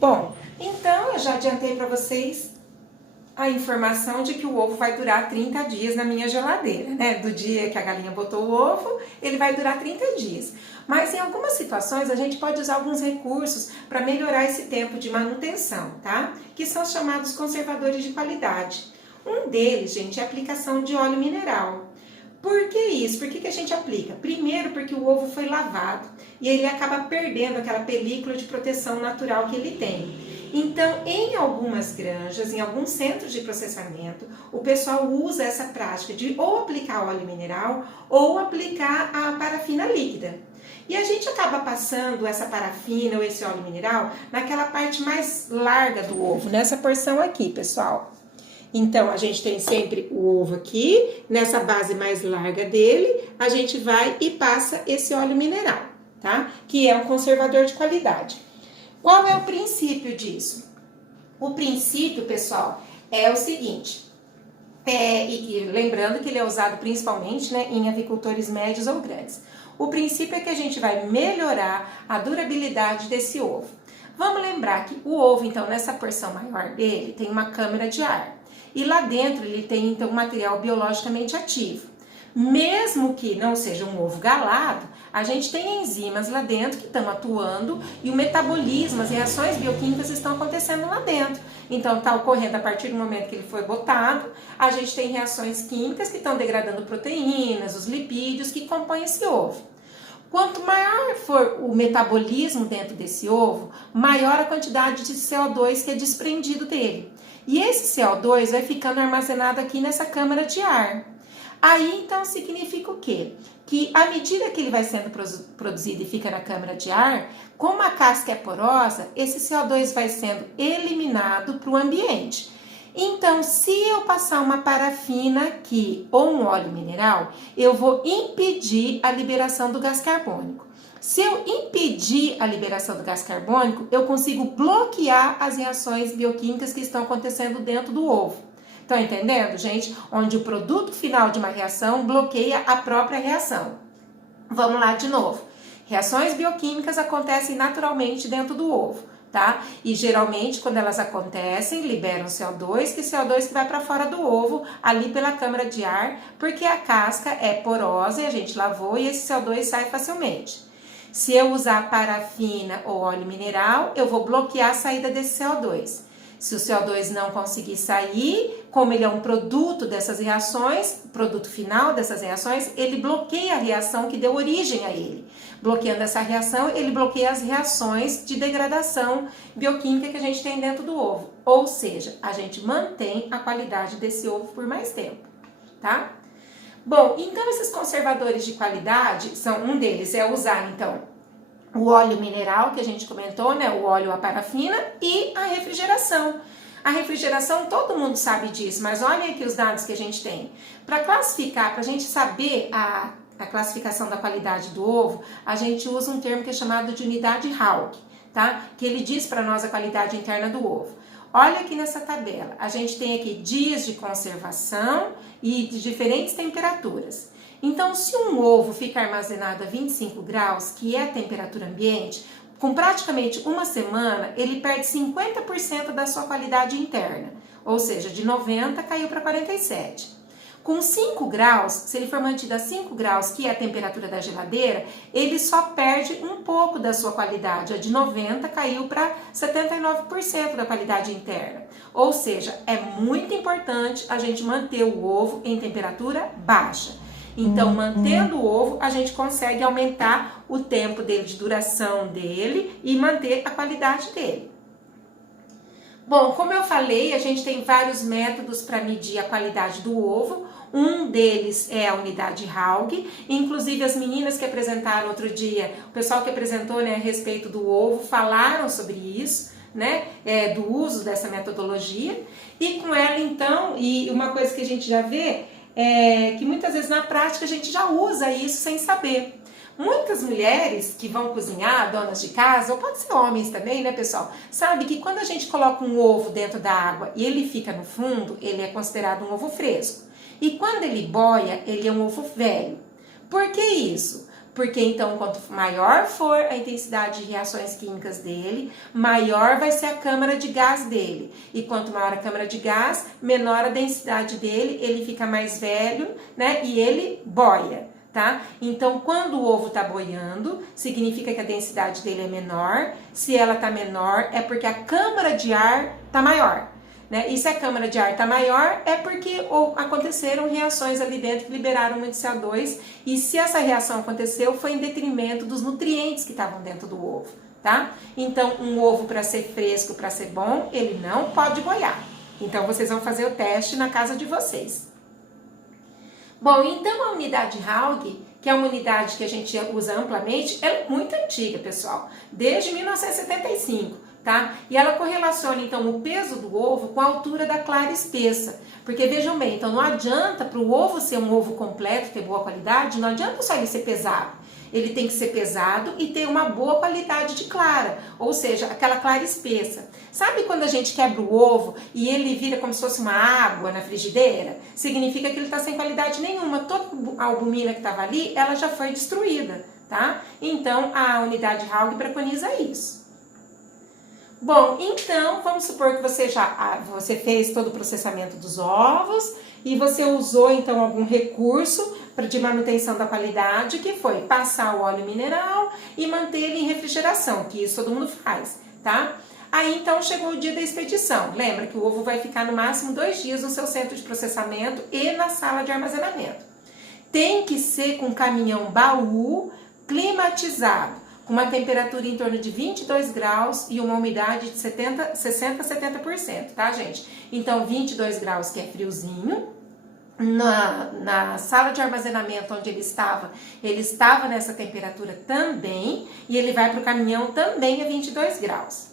Bom, então eu já adiantei para vocês a informação de que o ovo vai durar 30 dias na minha geladeira, né? Do dia que a galinha botou o ovo, ele vai durar 30 dias. Mas em algumas situações a gente pode usar alguns recursos para melhorar esse tempo de manutenção, tá? Que são os chamados conservadores de qualidade. Um deles, gente, é a aplicação de óleo mineral. Por que isso? Por que a gente aplica? Primeiro, porque o ovo foi lavado e ele acaba perdendo aquela película de proteção natural que ele tem. Então, em algumas granjas, em alguns centros de processamento, o pessoal usa essa prática de ou aplicar óleo mineral ou aplicar a parafina líquida. E a gente acaba passando essa parafina ou esse óleo mineral naquela parte mais larga do ovo, nessa porção aqui, pessoal. Então, a gente tem sempre o ovo aqui, nessa base mais larga dele, a gente vai e passa esse óleo mineral, tá? Que é um conservador de qualidade. Qual é o princípio disso? O princípio, pessoal, é o seguinte, lembrando que ele é usado principalmente, né, em avicultores médios ou grandes. O princípio é que a gente vai melhorar a durabilidade desse ovo. Vamos lembrar que o ovo, então, nessa porção maior dele, tem uma câmara de ar. E lá dentro ele tem, então, um material biologicamente ativo. Mesmo que não seja um ovo galado, a gente tem enzimas lá dentro que estão atuando e o metabolismo, as reações bioquímicas estão acontecendo lá dentro. Então, está ocorrendo a partir do momento que ele foi botado, a gente tem reações químicas que estão degradando proteínas, os lipídios que compõem esse ovo. Quanto maior for o metabolismo dentro desse ovo, maior a quantidade de CO2 que é desprendido dele. E esse CO2 vai ficando armazenado aqui nessa câmara de ar. Aí, então, significa o quê? Que à medida que ele vai sendo produzido e fica na câmara de ar, como a casca é porosa, esse CO2 vai sendo eliminado para o ambiente. Então, se eu passar uma parafina aqui ou um óleo mineral, eu vou impedir a liberação do gás carbônico. Se eu impedir a liberação do gás carbônico, eu consigo bloquear as reações bioquímicas que estão acontecendo dentro do ovo. Estão entendendo, gente? Onde o produto final de uma reação bloqueia a própria reação. Vamos lá de novo. Reações bioquímicas acontecem naturalmente dentro do ovo, tá? E geralmente, quando elas acontecem, liberam CO2, que CO2 que vai para fora do ovo, ali pela câmara de ar, porque a casca é porosa e a gente lavou e esse CO2 sai facilmente. Se eu usar parafina ou óleo mineral, eu vou bloquear a saída desse CO2. Se o CO2 não conseguir sair, como ele é um produto dessas reações, produto final dessas reações, ele bloqueia a reação que deu origem a ele. Bloqueando essa reação, ele bloqueia as reações de degradação bioquímica que a gente tem dentro do ovo. Ou seja, a gente mantém a qualidade desse ovo por mais tempo, tá? Bom, então esses conservadores de qualidade, um deles é usar, então, o óleo mineral que a gente comentou, né? O óleo, a parafina e a refrigeração. A refrigeração, todo mundo sabe disso, mas olhem aqui os dados que a gente tem. Para classificar, para a gente saber a classificação da qualidade do ovo, a gente usa um termo que é chamado de unidade Hauck, tá? Que ele diz para nós a qualidade interna do ovo. Olha aqui nessa tabela, a gente tem aqui dias de conservação e de diferentes temperaturas. Então, se um ovo fica armazenado a 25 graus, que é a temperatura ambiente, com praticamente uma semana, ele perde 50% da sua qualidade interna. Ou seja, de 90 caiu para 47. Com 5 graus, se ele for mantido a 5 graus, que é a temperatura da geladeira, ele só perde um pouco da sua qualidade. A de 90 caiu para 79% da qualidade interna. Ou seja, é muito importante a gente manter o ovo em temperatura baixa. Então, mantendo o ovo, a gente consegue aumentar o tempo dele, de duração dele e manter a qualidade dele. Bom, como eu falei, a gente tem vários métodos para medir a qualidade do ovo. Um deles é a unidade Hauck. Inclusive, as meninas que apresentaram outro dia, o pessoal que apresentou, né, a respeito do ovo, falaram sobre isso, né, do uso dessa metodologia. E com ela, então, e uma coisa que a gente já vê é que muitas vezes na prática a gente já usa isso sem saber. Muitas mulheres que vão cozinhar, donas de casa, ou pode ser homens também, né, pessoal? Sabe que quando a gente coloca um ovo dentro da água e ele fica no fundo, ele é considerado um ovo fresco. E quando ele boia, ele é um ovo velho. Por que isso? Porque então, quanto maior for a intensidade de reações químicas dele, maior vai ser a câmara de gás dele. E quanto maior a câmara de gás, menor a densidade dele, ele fica mais velho, né? E ele boia, tá? Então, quando o ovo tá boiando, significa que a densidade dele é menor. Se ela tá menor, é porque a câmara de ar tá maior. Né? E se a câmara de ar está maior, é porque aconteceram reações ali dentro que liberaram muito CO2, e se essa reação aconteceu, foi em detrimento dos nutrientes que estavam dentro do ovo, tá? Então, um ovo para ser fresco, para ser bom, ele não pode boiar. Então, vocês vão fazer o teste na casa de vocês. Bom, então a unidade Haug, que é uma unidade que a gente usa amplamente, ela é muito antiga, pessoal, desde 1975. Tá? E ela correlaciona então o peso do ovo com a altura da clara espessa, porque vejam bem, então não adianta para o ovo ser um ovo completo, ter boa qualidade, não adianta só ele ser pesado, ele tem que ser pesado e ter uma boa qualidade de clara, ou seja, aquela clara espessa. Sabe quando a gente quebra o ovo e ele vira como se fosse uma água na frigideira? Significa que ele está sem qualidade nenhuma, toda a albumina que estava ali, ela já foi destruída, tá? Então a unidade Haug preconiza isso. Bom, então, vamos supor que você fez todo o processamento dos ovos e você usou, então, algum recurso de manutenção da qualidade, que foi passar o óleo mineral e manter ele em refrigeração, que isso todo mundo faz, tá? Aí, então, chegou o dia da expedição. Lembra que o ovo vai ficar no máximo 2 dias no seu centro de processamento e na sala de armazenamento. Tem que ser com caminhão baú climatizado, com uma temperatura em torno de 22 graus e uma umidade de 60 a 70%, tá, gente? Então, 22 graus, que é friozinho. Na sala de armazenamento onde ele estava nessa temperatura também, e ele vai para o caminhão também a 22 graus.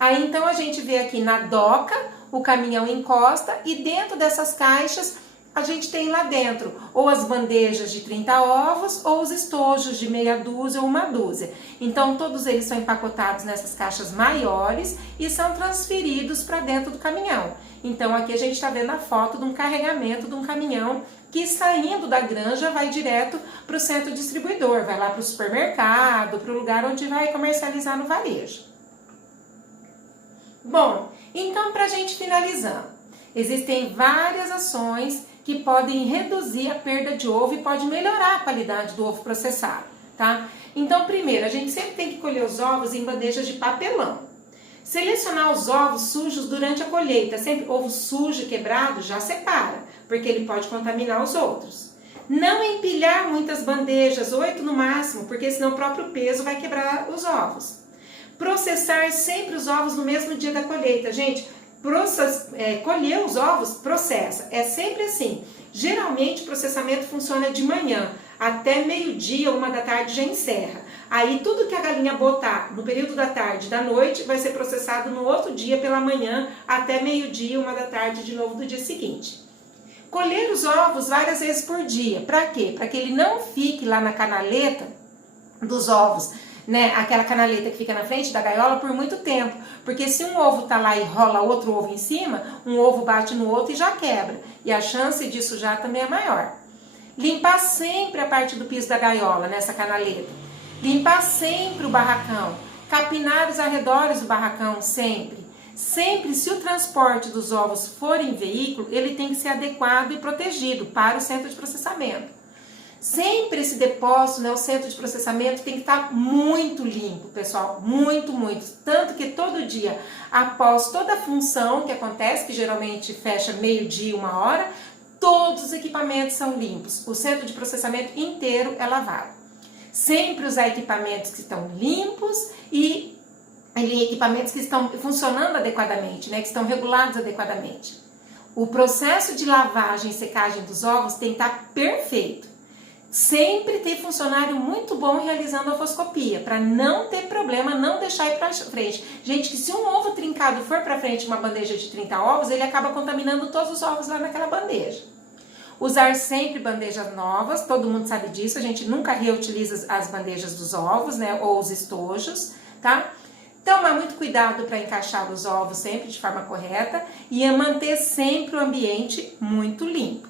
Aí, então, a gente vê aqui na doca, o caminhão encosta e dentro dessas caixas, a gente tem lá dentro ou as bandejas de 30 ovos ou os estojos de meia dúzia ou uma dúzia. Então, todos eles são empacotados nessas caixas maiores e são transferidos para dentro do caminhão. Então, aqui a gente está vendo a foto de um carregamento de um caminhão que, saindo da granja, vai direto para o centro distribuidor, vai lá para o supermercado, para o lugar onde vai comercializar no varejo. Bom, então, para a gente finalizar, existem várias ações que podem reduzir a perda de ovo e pode melhorar a qualidade do ovo processado, tá? Então, primeiro, a gente sempre tem que colher os ovos em bandejas de papelão. Selecionar os ovos sujos durante a colheita, sempre ovo sujo e quebrado, já separa, porque ele pode contaminar os outros. Não empilhar muitas bandejas, 8 no máximo, porque senão o próprio peso vai quebrar os ovos. Processar sempre os ovos no mesmo dia da colheita, gente. Colher os ovos, processa. É sempre assim. Geralmente o processamento funciona de manhã, até meio-dia, 1 da tarde já encerra. Aí tudo que a galinha botar no período da tarde, da noite, vai ser processado no outro dia pela manhã, até meio-dia, 1 da tarde de novo do dia seguinte. Colher os ovos várias vezes por dia. Para quê? Para que ele não fique lá na canaleta dos ovos, né, aquela canaleta que fica na frente da gaiola por muito tempo, porque se um ovo tá lá e rola outro ovo em cima, um ovo bate no outro e já quebra, e a chance de sujar também é maior. Limpar sempre a parte do piso da gaiola nessa canaleta, limpar sempre o barracão, capinar os arredores do barracão sempre. Sempre, se o transporte dos ovos for em veículo, ele tem que ser adequado e protegido para o centro de processamento. Sempre esse depósito, né, o centro de processamento tem que estar muito limpo, pessoal, muito, muito. Tanto que todo dia, após toda a função que acontece, que geralmente fecha meio-dia, 1h, todos os equipamentos são limpos. O centro de processamento inteiro é lavado. Sempre usar equipamentos que estão limpos e equipamentos que estão funcionando adequadamente, né, que estão regulados adequadamente. O processo de lavagem e secagem dos ovos tem que estar perfeito. Sempre ter funcionário muito bom realizando a ovoscopia, para não ter problema, não deixar ir para frente. Gente, que se um ovo trincado for para frente uma bandeja de 30 ovos, ele acaba contaminando todos os ovos lá naquela bandeja. Usar sempre bandejas novas, todo mundo sabe disso, a gente nunca reutiliza as bandejas dos ovos, né, ou os estojos, tá? Tomar muito cuidado para encaixar os ovos sempre de forma correta e manter sempre o ambiente muito limpo.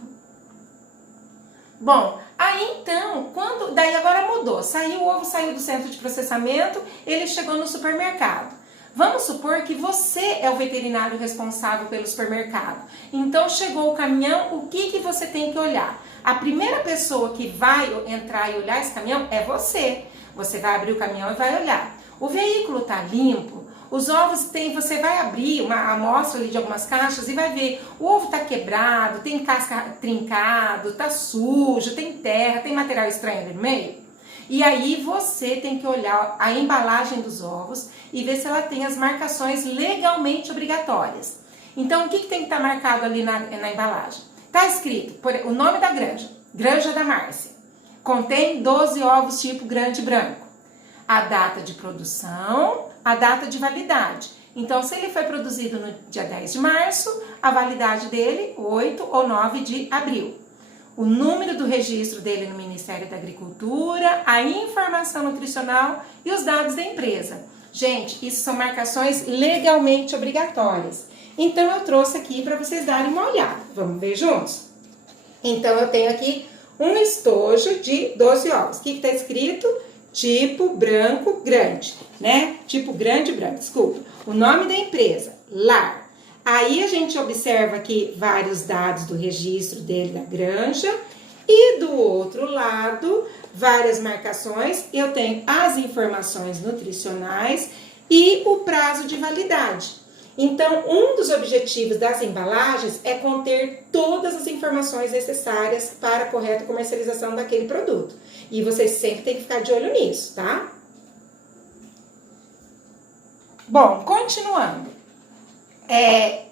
Bom, aí Aí então, daí agora mudou, o ovo saiu do centro de processamento, ele chegou no supermercado. Vamos supor que você é o veterinário responsável pelo supermercado. Então chegou o caminhão, o que você tem que olhar? A primeira pessoa que vai entrar e olhar esse caminhão é você. Você vai abrir o caminhão e vai olhar. O veículo está limpo, os ovos você vai abrir uma amostra ali de algumas caixas e vai ver, o ovo está quebrado, tem casca trincado, está sujo, tem terra, tem material estranho ali no meio. E aí você tem que olhar a embalagem dos ovos e ver se ela tem as marcações legalmente obrigatórias. Então o que tem que estar marcado ali na embalagem? Está escrito o nome da granja, Granja da Márcia. Contém 12 ovos tipo grande branco. A data de produção, a data de validade. Então, se ele foi produzido no dia 10 de março, a validade dele, 8 ou 9 de abril. O número do registro dele no Ministério da Agricultura, a informação nutricional e os dados da empresa. Gente, isso são marcações legalmente obrigatórias. Então, eu trouxe aqui para vocês darem uma olhada. Vamos ver juntos? Então, eu tenho aqui um estojo de 12 ovos. O que está escrito? Tipo branco grande, né? Tipo grande branco, desculpa. O nome da empresa, Lar. Aí a gente observa aqui vários dados do registro dele da granja. E do outro lado, várias marcações. Eu tenho as informações nutricionais e o prazo de validade. Então, um dos objetivos das embalagens é conter todas as informações necessárias para a correta comercialização daquele produto. E vocês sempre têm que ficar de olho nisso, tá? Bom, continuando.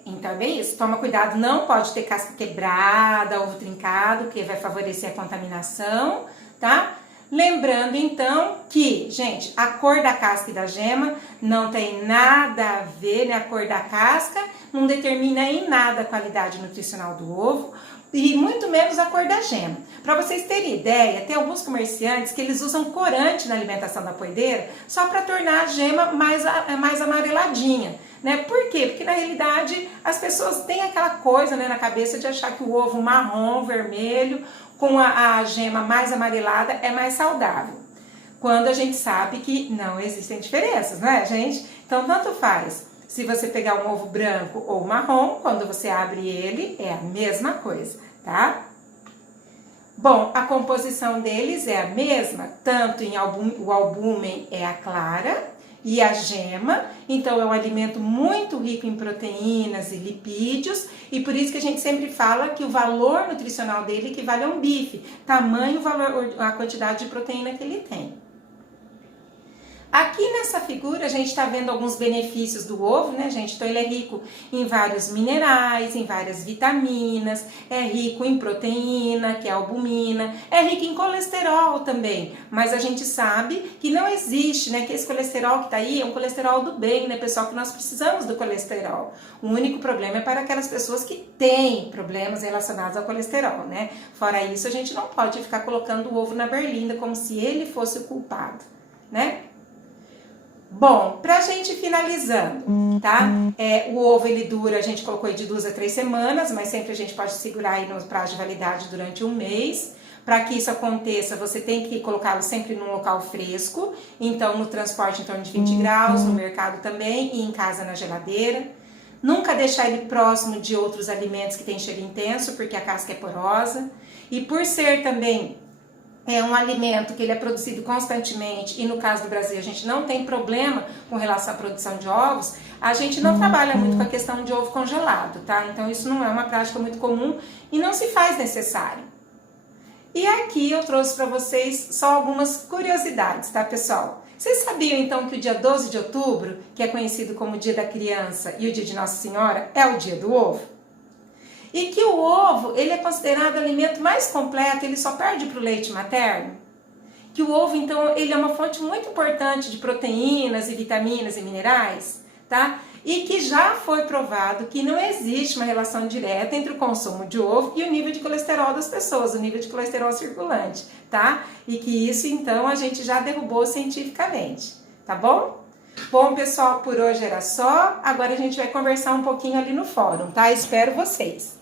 Então é bem isso. Toma cuidado, não pode ter casca quebrada, ovo trincado, que vai favorecer a contaminação, tá? Lembrando, então, que, gente, a cor da casca e da gema não tem nada a ver, né? A cor da casca não determina em nada a qualidade nutricional do ovo e muito menos a cor da gema. Para vocês terem ideia, tem alguns comerciantes que eles usam corante na alimentação da poedeira só para tornar a gema mais amareladinha, né? Por quê? Porque na realidade as pessoas têm aquela coisa, né, na cabeça de achar que o ovo marrom, vermelho, com a gema mais amarelada é mais saudável. Quando a gente sabe que não existem diferenças, não é, gente? Então, tanto faz. Se você pegar um ovo branco ou marrom, quando você abre ele, é a mesma coisa, tá? Bom, a composição deles é a mesma, tanto o albúmen é a clara e a gema, então é um alimento muito rico em proteínas e lipídios, e por isso que a gente sempre fala que o valor nutricional dele equivale a um bife, tamanho, valor, a quantidade de proteína que ele tem. Aqui nessa figura a gente está vendo alguns benefícios do ovo, né, gente? Então ele é rico em vários minerais, em várias vitaminas, é rico em proteína, que é a albumina, é rico em colesterol também, mas a gente sabe que não existe, né, que esse colesterol que está aí é um colesterol do bem, né, pessoal, que nós precisamos do colesterol. O único problema é para aquelas pessoas que têm problemas relacionados ao colesterol, né? Fora isso, a gente não pode ficar colocando o ovo na berlinda como se ele fosse o culpado, né? Bom, pra gente finalizando, tá? O ovo ele dura, a gente colocou aí de 2 a 3 semanas, mas sempre a gente pode segurar aí no prazo de validade durante um mês. Para que isso aconteça, você tem que colocá-lo sempre num local fresco, então no transporte em torno de 20 graus, no mercado também e em casa na geladeira. Nunca deixar ele próximo de outros alimentos que tem cheiro intenso, porque a casca é porosa. E por ser também um alimento que ele é produzido constantemente, e no caso do Brasil a gente não tem problema com relação à produção de ovos, a gente não trabalha muito com a questão de ovo congelado, tá? Então isso não é uma prática muito comum e não se faz necessário. E aqui eu trouxe para vocês só algumas curiosidades, tá, pessoal? Vocês sabiam então que o dia 12 de outubro, que é conhecido como o Dia da Criança e o Dia de Nossa Senhora, é o dia do ovo? E que o ovo, ele é considerado o alimento mais completo, ele só perde para o leite materno? Que o ovo, então, ele é uma fonte muito importante de proteínas e vitaminas e minerais, tá? E que já foi provado que não existe uma relação direta entre o consumo de ovo e o nível de colesterol das pessoas, o nível de colesterol circulante, tá? E que isso, então, a gente já derrubou cientificamente, tá bom? Bom, pessoal, por hoje era só. Agora a gente vai conversar um pouquinho ali no fórum, tá? Espero vocês!